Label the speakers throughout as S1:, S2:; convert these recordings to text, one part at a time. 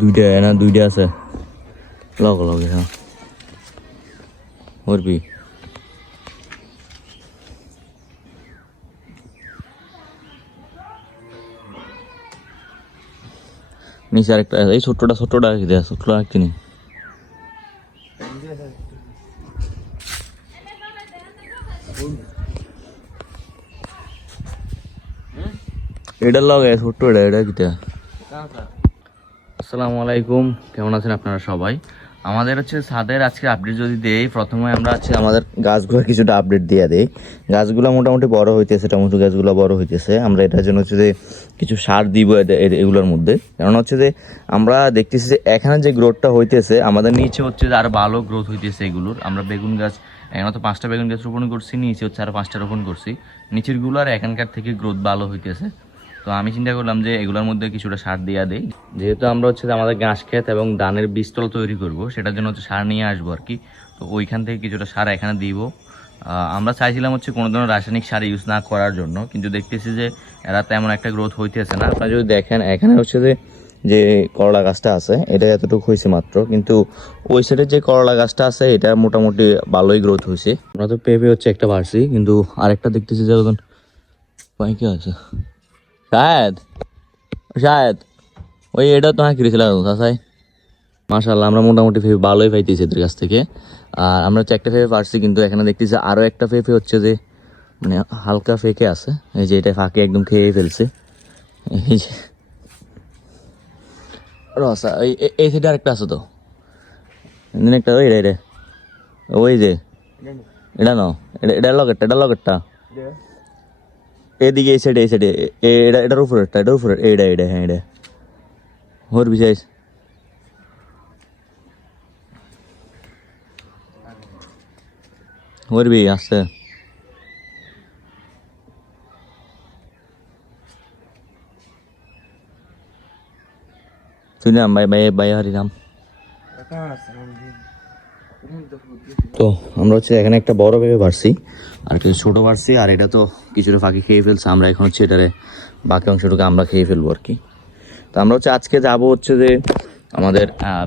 S1: দুইটা না দুইটা আছে লগে লগে হ্যাঁ করবি নিচে আরেকটা এই ছোট্টটা ছোট্টটা কি দেয়া ছোট্টটা রাখতে নি এটার লগে ছোট্ট এটা এটা কিটা আসসালামু আলাইকুম। কেমন আছেন আপনারা সবাই? আমাদের হচ্ছে ছাদের আজকে আপডেট যদি দেই, প্রথমে আমরা আছে আমাদের গাছগুলো কিছুটা আপডেট দিয়ে দেই। গাছগুলো মোটামুটি বড় হইতেছে, টমেটো গাছগুলো বড় হইতেছে। আমরা এটার জন্য হচ্ছে যে কিছু সার দিব এগুলোর মধ্যে। কারণ হচ্ছে যে আমরা দেখতেছি যে এখানে যে গ্রোথটা হইতেছে, আমাদের নিচে হচ্ছে যে আরও ভালো গ্রোথ হইতেছে এগুলোর। আমরা বেগুন গাছ, এখানে তো পাঁচটা বেগুন গাছ রোপণ করছি, নিচে হচ্ছে আরও পাঁচটা রোপণ করছি। নিচেরগুলো আর এখানকার থেকে গ্রোথ ভালো হইতেছে। তো আমি চিন্তা করলাম যে এগুলোর মধ্যে কিছুটা সার দিয়ে দেই। যেহেতু আমরা হচ্ছে যে আমাদের ঘাস ক্ষেত এবং ধানের বীজতল তৈরি করব সেটার জন্য হচ্ছে সার নিয়ে আসব আর কি। তো ওইখান থেকে কিছুটা সার এখানে দিব। আমরা চাইছিলাম হচ্ছে কোনো ধরনের রাসায়নিক সার ইউজ না করার জন্য কিন্তু দেখতেছি যে এরা তেমন একটা গ্রোথ হইতেছে না। আপনারা যদি দেখেন এখানে হচ্ছে যে যে করলা গাছটা আছে এটা এতটুকু হয়েছে মাত্র কিন্তু ওই সাইডের যে করলা গাছটা আছে এটা মোটামুটি ভালোই গ্রোথ হয়েছে আমরা তো পেঁপে হচ্ছে একটা পারছি কিন্তু আরেকটা দেখতেছি যে এখন পাই কি আছে। শায়দ শায়দ ওই এটা তো হ্যাঁ কিনেছিলাম চাষাই মাশাল্লাহ আমরা মোটামুটি ফেফে ভালোই পাইতেছি এদের কাছ থেকে। আর আমরা হচ্ছে একটা ফেফে পারছি, কিন্তু এখানে দেখতেছি আরও একটা ফেফে হচ্ছে যে মানে হালকা ফেকে আছে। এই যে এটা ফাঁকে একদম খেয়ে ফেলছে। এই যে। রসা, এই, এই- সাইডে আরেকটা আছে তো। একটা, ওই রে ওই যে, এটা ন এটা এটা লগেরটা এটা লগেরটা। এদিকে, এই সাইডে এই সাইডে এটা, এটার উপরেরটা, এটার উপরে এইটা এইটা হ্যাঁ এটা হোর বিশেষ করবি আসছে। তুই নাম ভাই ভাই ভাই হরিরাম তো আমরা হচ্ছে এখানে একটা বড় ভেবে পারছি আর একটা ছোট পারছি আর এটা তো কিছুটা ফাঁকি খেয়ে ফেলছে। আমরা এখন হচ্ছে এটারে বাকি অংশটুকু আমরা খেয়ে ফেলব আর কি। তো আমরা হচ্ছে আজকে যাব হচ্ছে যে আমাদের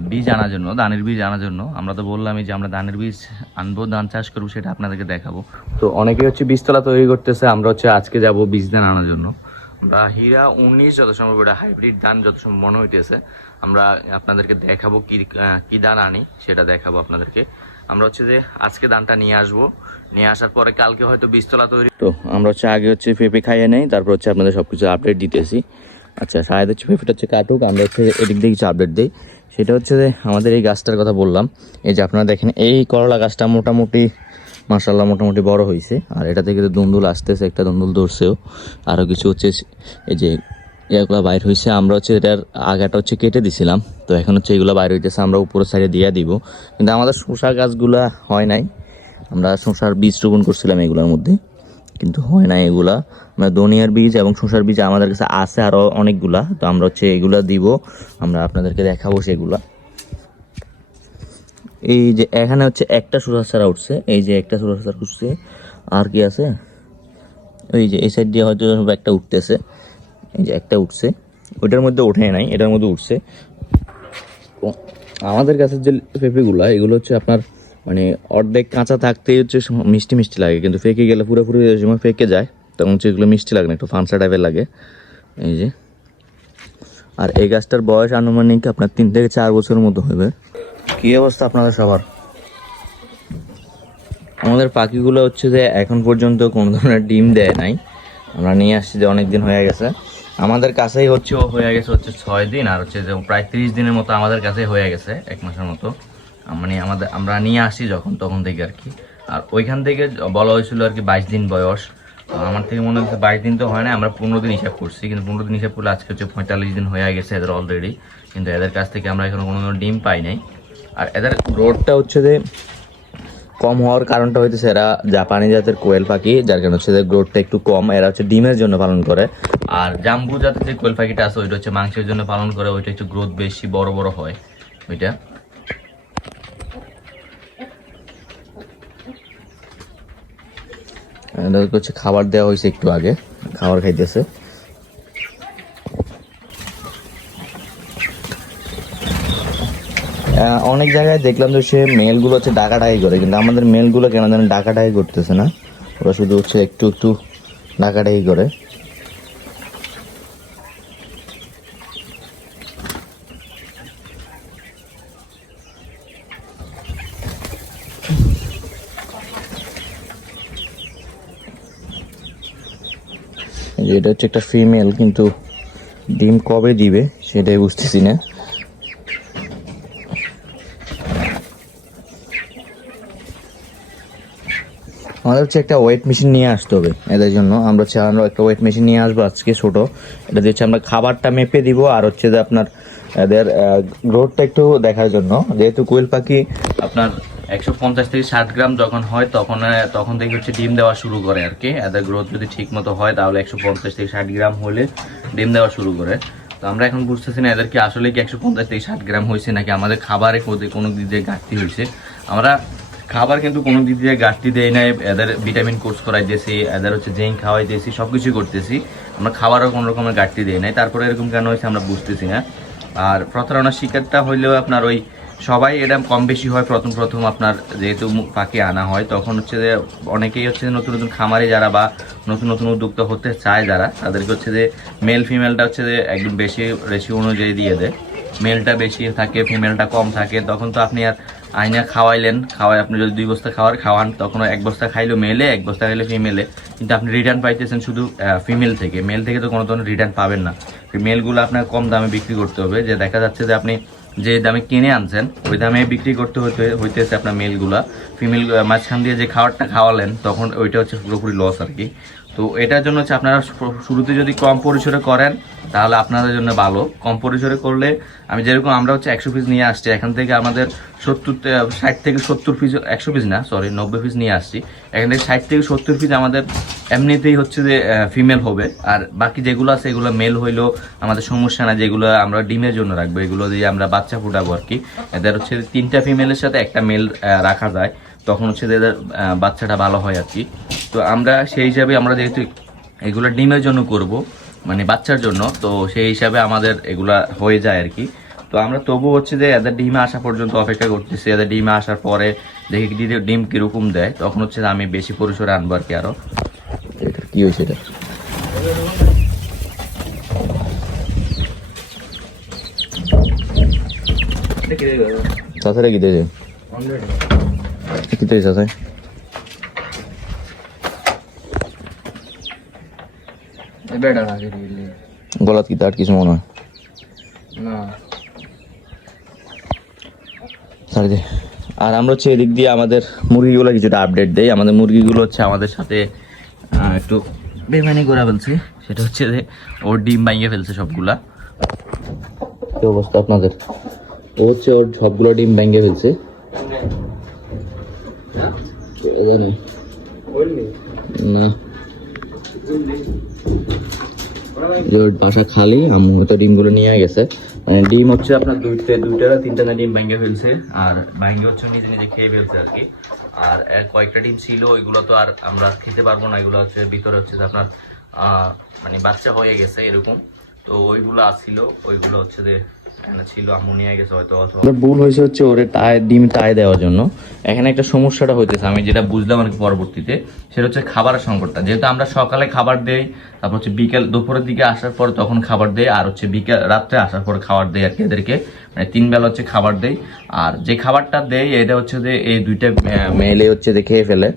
S1: বীজ আনার জন্য, ধানের বীজ আনার জন্য। আমরা তো বললামই যে আমরা ধানের বীজ আনব, ধান চাষ করব, সেটা আপনাদেরকে দেখাবো। তো অনেকে হচ্ছে বীজতলা তৈরি করতেছে, আমরা হচ্ছে আজকে যাব বীজ ধান আনার জন্য। আমরা হীরা উনিশ যত সম্ভব, এটা হাইব্রিড ধান যত সম্ভব মনে হইতেছে। আমরা আপনাদেরকে দেখাবো কি কি ধান আনি, সেটা দেখাবো আপনাদেরকে। আমরা হচ্ছে যে আজকে ধানটা নিয়ে আসব। নিয়ে আসার পরে কালকে হয়তো বীজতলা তৈরি তো আমরা হচ্ছে আগে হচ্ছে পেঁপে খাইয়ে নেই, তারপর হচ্ছে আপনাদের সব কিছু আপডেট দিতেছি। আচ্ছা শায়দ হচ্ছে পেঁপেটা হচ্ছে কাটুক, আমরা হচ্ছে এদিক দিয়ে কিছু আপডেট দিই। সেটা হচ্ছে যে আমাদের এই গাছটার কথা বললাম। এই যে আপনারা দেখেন, এই করলা গাছটা মোটামুটি মাসাল্লাহ মোটামুটি বড় হয়েছে আর এটা থেকে দুন্দুল আসতেছে, একটা দুন্দুল ধরছেও। আরও কিছু হচ্ছে এই যে এগুলো বাইর হয়েছে আমরা হচ্ছে এটার আগাটা হচ্ছে কেটে দিছিলাম। তো এখন হচ্ছে এগুলো বাইর হইতেছে, আমরা উপরের সাইডে দিয়ে দিব। কিন্তু আমাদের শসা গাছগুলা হয় নাই। আমরা শসার বীজ রোপণ করছিলাম এগুলোর মধ্যে। কিন্তু হয় না এগুলা। আমরা ধনিয়ার বীজ এবং শসার বীজ আমাদের কাছে আছে আরও অনেকগুলা। তো আমরা হচ্ছে এগুলা দিব। আমরা আপনাদেরকে দেখাবো সেগুলা। এই যে এখানে হচ্ছে একটা ছাড়া উঠছে, এই যে একটা ছাড়া উঠছে, আর কি আছে? ওই যে এই সাইড দিয়ে হয়তো একটা উঠতেছে। এই যে একটা উঠছে। ওইটার মধ্যে ওঠে নাই, এটার মধ্যে উঠছে। আমাদের কাছে যে পেঁপেগুলা, এগুলো হচ্ছে আপনার মানে অর্ধেক কাঁচা থাকতেই হচ্ছে মিষ্টি মিষ্টি লাগে, কিন্তু ফেকে গেলে পুরোপুরি সময় ফেকে যায়, তখন হচ্ছে এগুলো মিষ্টি লাগে না, একটু ফানসা টাইপের লাগে। এই যে। আর এই গাছটার বয়স আনুমানিক আপনার তিন থেকে চার বছরের মতো হবে। কি অবস্থা আপনাদের সবার? আমাদের পাখিগুলো হচ্ছে যে এখন পর্যন্ত কোনো ধরনের ডিম দেয় নাই। আমরা নিয়ে আসছি যে অনেক দিন হয়ে গেছে। আমাদের কাছেই হচ্ছে হয়ে গেছে হচ্ছে ছয় দিন, আর হচ্ছে যে প্রায় তিরিশ দিনের মতো আমাদের কাছেই হয়ে গেছে, এক মাসের মতো। মানে আমাদের আমরা নিয়ে আসি যখন তখন থেকে আর কি। আর ওইখান থেকে বলা হয়েছিল আর কি বাইশ দিন বয়স। আমার থেকে মনে হচ্ছে বাইশ দিন তো হয় না আমরা পনেরো দিন হিসাব করছি, কিন্তু পনেরো দিন হিসাব করলে আজকে হচ্ছে পঁয়তাল্লিশ দিন হয়ে গেছে এদের অলরেডি কিন্তু এদের কাছ থেকে আমরা এখনও কোনো ডিম পাই নাই। আর এদের গ্রোথটা হচ্ছে যে কম হওয়ার কারণটা হইতেছে এরা জাপানি জাতের কোয়েল পাখি, যার কারণে হচ্ছে গ্রোথটা একটু কম। এরা হচ্ছে ডিমের জন্য পালন করে। আর জাম্বু জাতের যে কোয়েল পাখিটা আছে, ওইটা হচ্ছে মাংসের জন্য পালন করে, ওইটা একটু গ্রোথ বেশি বড় বড় হয়, ওইটা। হচ্ছে খাবার দেওয়া হয়েছে একটু আগে, খাবার খাইতেছে। অনেক জায়গায় দেখলাম যে সে মেলগুলো হচ্ছে ডাকাডাকি করে, কিন্তু আমাদের মেলগুলো কেন যেন ডাকাডাকি করতেছে না। ওরা শুধু হচ্ছে একটু একটু ডাকাডাকি করে। এটা হচ্ছে একটা ফিমেল কিন্তু ডিম কবে দিবে সেটাই বুঝতেছি না। আমাদের হচ্ছে একটা ওয়েট মেশিন নিয়ে আসতে হবে এদের জন্য। আমরা হচ্ছে আমরা একটা ওয়েট মেশিন নিয়ে আসব আজকে ছোট। এটা দিয়ে হচ্ছে আমরা খাবারটা মেপে দিব আর হচ্ছে যে আপনার এদের গ্রোথটা একটু দেখার জন্য। যেহেতু কোয়েল পাখি আপনার একশো পঞ্চাশ থেকে ষাট গ্রাম যখন হয় তখন তখন থেকে হচ্ছে ডিম দেওয়া শুরু করে আর কি। এদের গ্রোথ যদি ঠিক মতো হয় তাহলে একশো পঞ্চাশ থেকে ষাট গ্রাম হলে ডিম দেওয়া শুরু করে। তো আমরা এখন বুঝতেছি না এদেরকে আসলে কি একশো পঞ্চাশ থেকে ষাট গ্রাম হয়েছে নাকি আমাদের খাবারে কোনো দিক ঘাটতি হয়েছে। আমরা খাবার কিন্তু কোনো দিক দিয়ে ঘাটতি দেয় নাই, এদের ভিটামিন কোর্স করাই দিয়েছি এদের হচ্ছে জিঙ্ক খাওয়াই দিয়েছি সব কিছুই করতেছি। আমরা খাবারও কোনো রকমের ঘাটতি দেয় নাই, তারপরে এরকম কেন হয়েছে আমরা বুঝতেছি না। আর প্রতারণার শিকারটা হইলেও আপনার ওই সবাই এটা কম বেশি হয়, প্রথম প্রথম আপনার যেহেতু পাখি আনা হয়, তখন হচ্ছে যে অনেকেই হচ্ছে নতুন নতুন খামারে যারা বা নতুন নতুন উদ্যোক্তা হতে চায় যারা, তাদেরকে হচ্ছে যে মেল ফিমেলটা হচ্ছে যে একদম বেশি রেশিও অনুযায়ী দিয়ে দেয়। মেলটা বেশি থাকে ফিমেলটা কম থাকে, তখন তো আপনি আর আইনা খাওয়াইলেন, খাওয়াই আপনি যদি দুই বস্তা খাওয়ার খাওয়ান তখন এক বস্তা খাইলো মেলে এক বস্তা খাইলো ফিমেলে কিন্তু আপনি রিটার্ন পাইতেছেন শুধু ফিমেল থেকে। মেল থেকে তো কোনো ধরনের রিটার্ন পাবেন না। মেলগুলো আপনার কম দামে বিক্রি করতে হবে। যে দেখা যাচ্ছে যে আপনি যে দামে কিনে আনছেন, ওই দামে বিক্রি করতে হতে হইতেছে আপনার মেলগুলা ফিমেল মাঝখান দিয়ে যে খাবারটা খাওয়ালেন, তখন ওইটা হচ্ছে পুরোপুরি লস আর কি। তো এটার জন্য হচ্ছে আপনারা শুরুতে যদি কম পরিসরে করেন, তাহলে আপনাদের জন্য ভালো। কম পরিসরে করলে আমি যেরকম আমরা হচ্ছে একশো পিস নিয়ে আসছি, এখান থেকে আমাদের সত্তর ষাট থেকে সত্তর পিস একশো পিস না সরি নব্বই পিস নিয়ে আসছি। এখান থেকে ষাট থেকে সত্তর পিস আমাদের এমনিতেই হচ্ছে যে ফিমেল হবে। আর বাকি যেগুলো আছে, এগুলো মেল হইলেও আমাদের সমস্যা না যেগুলো আমরা ডিমের জন্য রাখব, এগুলো দিয়ে আমরা বাচ্চা ফুটাবো আর কি। এদের হচ্ছে তিনটা ফিমেলের সাথে একটা মেল রাখা যায়। তখন হচ্ছে যে এদের বাচ্চাটা ভালো হয় আর কি। তো আমরা সেই হিসাবে আমরা যেহেতু এগুলো ডিমের জন্য করব মানে বাচ্চার জন্য তো সেই হিসাবে আমাদের এগুলা হয়ে যায় আর কি। তো আমরা তবু হচ্ছে যে এদের ডিমে আসা পর্যন্ত অপেক্ষা করতেছি। এদের ডিমে আসার পরে দেখি কি যদি ডিম কীরকম দেয়। তখন হচ্ছে যে আমি বেশি পরিসরে আনব আর কি আরও। এটা কি হয়েছে এটা? চাষারা কি দিয়েছে কি
S2: লাগে দিলি
S1: গলাত কি তার কিছু মনে হয়
S2: না।
S1: আর আমরা হচ্ছে এদিক দিয়ে আমাদের মুরগিগুলো কিছুটা আপডেট দেই। আমাদের মুরগিগুলো হচ্ছে আমাদের সাথে একটু বেমানি করে ফেলছে। সেটা হচ্ছে যে ওর ডিম ভাঙিয়ে ফেলছে সবগুলা। কি অবস্থা আপনাদের? ও হচ্ছে ওর সবগুলো ডিম ভেঙে ফেলছে। জানে। না। বাসা খালি আমি হয়তো ডিমগুলো নিয়ে গেছে। মানে ডিম হচ্ছে আপনার দুইটা দুইটা তিনটা না ডিম ভেঙে ফেলছে আর ভেঙে হচ্ছে নিজে নিজে খেয়ে ফেলছে আর কি। আর কয়েকটা ডিম ছিল ওইগুলো তো আর আমরা খেতে পারব না এগুলো হচ্ছে ভিতরে হচ্ছে যে আপনার আহ, মানে বাচ্চা হয়ে গেছে এরকম। তো ওইগুলো আসছিল ওইগুলো হচ্ছে যে ছিল আম্মু নিয়ে গেছে হয়তো ভুল হয়েছে হচ্ছে ওরে টায় ডিম টায় দেওয়ার জন্য। এখানে একটা সমস্যাটা হইতেছে, আমি যেটা বুঝলাম আর পরবর্তীতে, সেটা হচ্ছে খাবারের সংকটটা। যেহেতু আমরা সকালে খাবার দেই, তারপর হচ্ছে বিকেল দুপুরের দিকে আসার পর তখন খাবার দেই, আর হচ্ছে বিকেল রাত্রে আসার পর খাবার দেই আর কি এদেরকে। মানে তিন বেলা হচ্ছে খাবার দেই। আর যে খাবারটা দেই, এটা হচ্ছে যে এই দুইটা মেলে হচ্ছে যে খেয়ে ফেলে।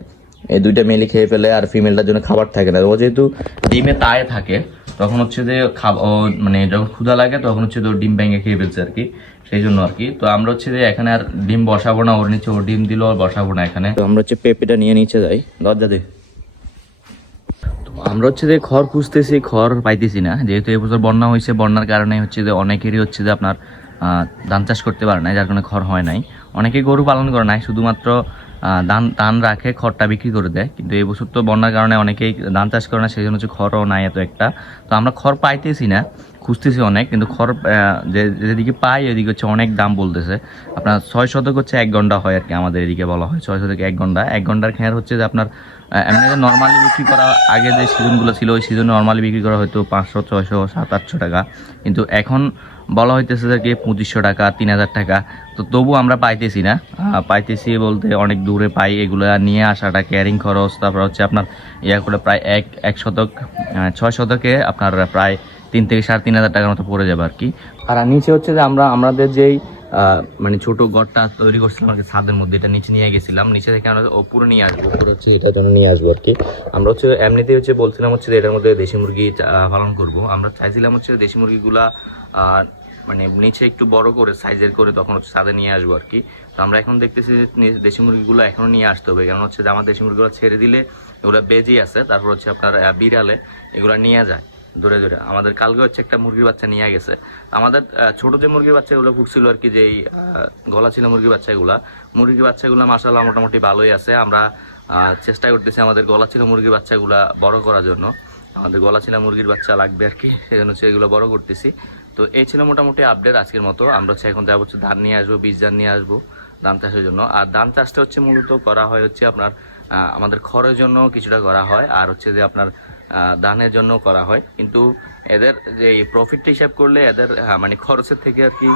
S1: এই দুইটা মেলে খেয়ে ফেলে, আর ফিমেলটার জন্য খাবার থাকে না। ও যেহেতু ডিমে তায়ে থাকে তখন হচ্ছে যে খাব- মানে যখন ক্ষুধা লাগে তখন হচ্ছে ও ডিম ভেঙে খেয়ে ফেলছে আর কি। সেই জন্য আর কি। তো আমরা হচ্ছে যে এখানে আর ডিম বসাবো না ওর নিচে ও ডিম দিল আর বসাবো না এখানে। তো আমরা হচ্ছে পেঁপেটা নিয়ে নিচে যাই। দরজা দে। তো আমরা হচ্ছে যে খড় খুঁজতেছি খড় পাইতেছি না। যেহেতু এবছর বন্যা হয়েছে বন্যার কারণে হচ্ছে যে অনেকেরই হচ্ছে যে আপনার আহ, ধান চাষ করতে পারে না যার কারণে খড় হয় নাই। অনেকেই গরু পালন করে নাই শুধুমাত্র ধান ধান রাখে, খড়টা বিক্রি করে দেয়। কিন্তু এই বছর তো বন্যার কারণে অনেকেই ধান চাষ করে না, সেই জন্য হচ্ছে খড়ও নাই এত একটা। তো আমরা খড় পাইতেছি না, খুঁজতেছি অনেক, কিন্তু খড় যেদিকে পাই ওইদিকে হচ্ছে অনেক দাম বলতেছে। আপনার ছয় শতক হচ্ছে এক ঘণ্টা হয় আর কি, আমাদের এদিকে বলা হয়, ছয় শতক এক ঘণ্টা। এক ঘণ্টার খেয়ার হচ্ছে যে আপনার এমনি নর্মালি বিক্রি করা, আগে যে সিজনগুলো ছিল, ওই সিজনে নর্মালি বিক্রি করা হয়তো পাঁচশো, ছয়শো, সাত, আটশো টাকা। কিন্তু এখন বলা হইতেছে যে পঁচিশশো টাকা, তিন হাজার টাকা। তো তবু আমরা পাইতেছি না। পাইতেছি বলতে অনেক দূরে পাই এগুলো নিয়ে আসাটা, ক্যারিং খরচ, তারপর হচ্ছে আপনার ইয়া করে প্রায় এক এক শতক ছয় শতকে আপনার প্রায় তিন থেকে সাড়ে তিন হাজার টাকার মতো পড়ে যাবে আর কি। আর নিচে হচ্ছে যে আমরা, আমাদের যেই মানে ছোট ঘরটা তৈরি করছিলাম আর কি, ছাদের মধ্যে, এটা নিচে নিয়ে গেছিলাম। নিচে থেকে আমরা উপরে নিয়ে আসব। হচ্ছে এটার জন্য নিয়ে আসব আর কি। আমরা হচ্ছে এমনিতে হচ্ছে বলছিলাম হচ্ছে যে এটার মধ্যে দেশি মুরগি পালন করব। আমরা চাইছিলাম হচ্ছে দেশি মুরগিগুলা মানে নিচে একটু বড় করে সাইজের করে তখন হচ্ছে ছাদে নিয়ে আসব আর কি। তো আমরা এখন দেখতেছি দেশি মুরগিগুলো এখনও নিয়ে আসতে হবে। কারণ হচ্ছে যে আমার দেশি মুরগিগুলো ছেড়ে দিলে এগুলো বেজি আছে, তারপর হচ্ছে আপনার বিড়ালে এগুলো নিয়ে যায়। ধরে ধরে আমাদের কালকে হচ্ছে একটা মুরগির বাচ্চা নিয়ে গেছে। আমাদের ছোট যে মুরগির বাচ্চাগুলো ফুটছিল আর কি যে আহ, গলা ছিল মুরগির বাচ্চাগুলা মুরগির বাচ্চাগুলো মাসাল্লাহ মোটামুটি ভালোই আছে। আমরা চেষ্টা করতেছি আমাদের গলা ছিল মুরগির বাচ্চাগুলা বড় করার জন্য। আমাদের গলা ছিল মুরগির বাচ্চা লাগবে আর কি সেই জন্য এগুলো বড় করতেছি। তো এই ছিল মোটামুটি আপডেট আজকের মতো। আমরা হচ্ছে এখন যাব হচ্ছে ধান নিয়ে আসব বীজ ধান নিয়ে আসব ধান চাষের জন্য। আর ধান চাষটা হচ্ছে মূলত করা হয় হচ্ছে আপনার আমাদের খড়ের জন্য কিছুটা করা হয়। আর হচ্ছে যে আপনার ধানের জন্য করা হয়। কিন্তু এদের যে প্রফিটটা হিসাব করলে এদের মানে খরচের থেকে আর কি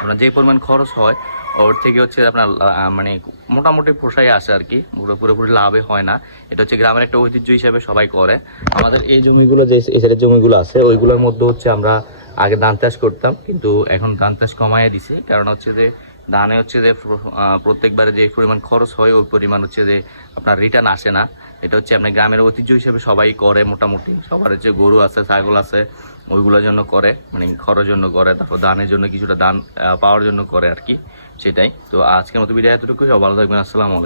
S1: আপনার যে পরিমাণ খরচ হয়, ওর থেকে হচ্ছে আপনার মানে মোটামুটি পোষায় আসে আর কি। পুরো, পুরোপুরি লাভে হয় না। এটা হচ্ছে গ্রামের একটা ঐতিহ্য হিসাবে সবাই করে। আমাদের এই জমিগুলো যে সাইডের জমিগুলো আছে, ওইগুলোর মধ্যে হচ্ছে আমরা আগে ধান চাষ করতাম, কিন্তু এখন ধান চাষ কমাইয়া দিছে। কারণ হচ্ছে যে ধানে হচ্ছে যে প্র- প্রত্যেকবারে যে পরিমাণ খরচ হয়, ওই পরিমাণ হচ্ছে যে আপনার রিটার্ন আসে না। এটা হচ্ছে আপনার গ্রামের ঐতিহ্য হিসেবে সবাই করে মোটামুটি। সবার হচ্ছে গরু আছে, ছাগল আছে, ওইগুলোর জন্য করে মানে খরচের জন্য করে, তারপর দানের জন্য কিছুটা দান পাওয়ার জন্য করে আর কি, সেটাই। তো আজকের মতো বিদায় এতটুকু ভালো থাকবেন, আসসালামু আলাইকুম।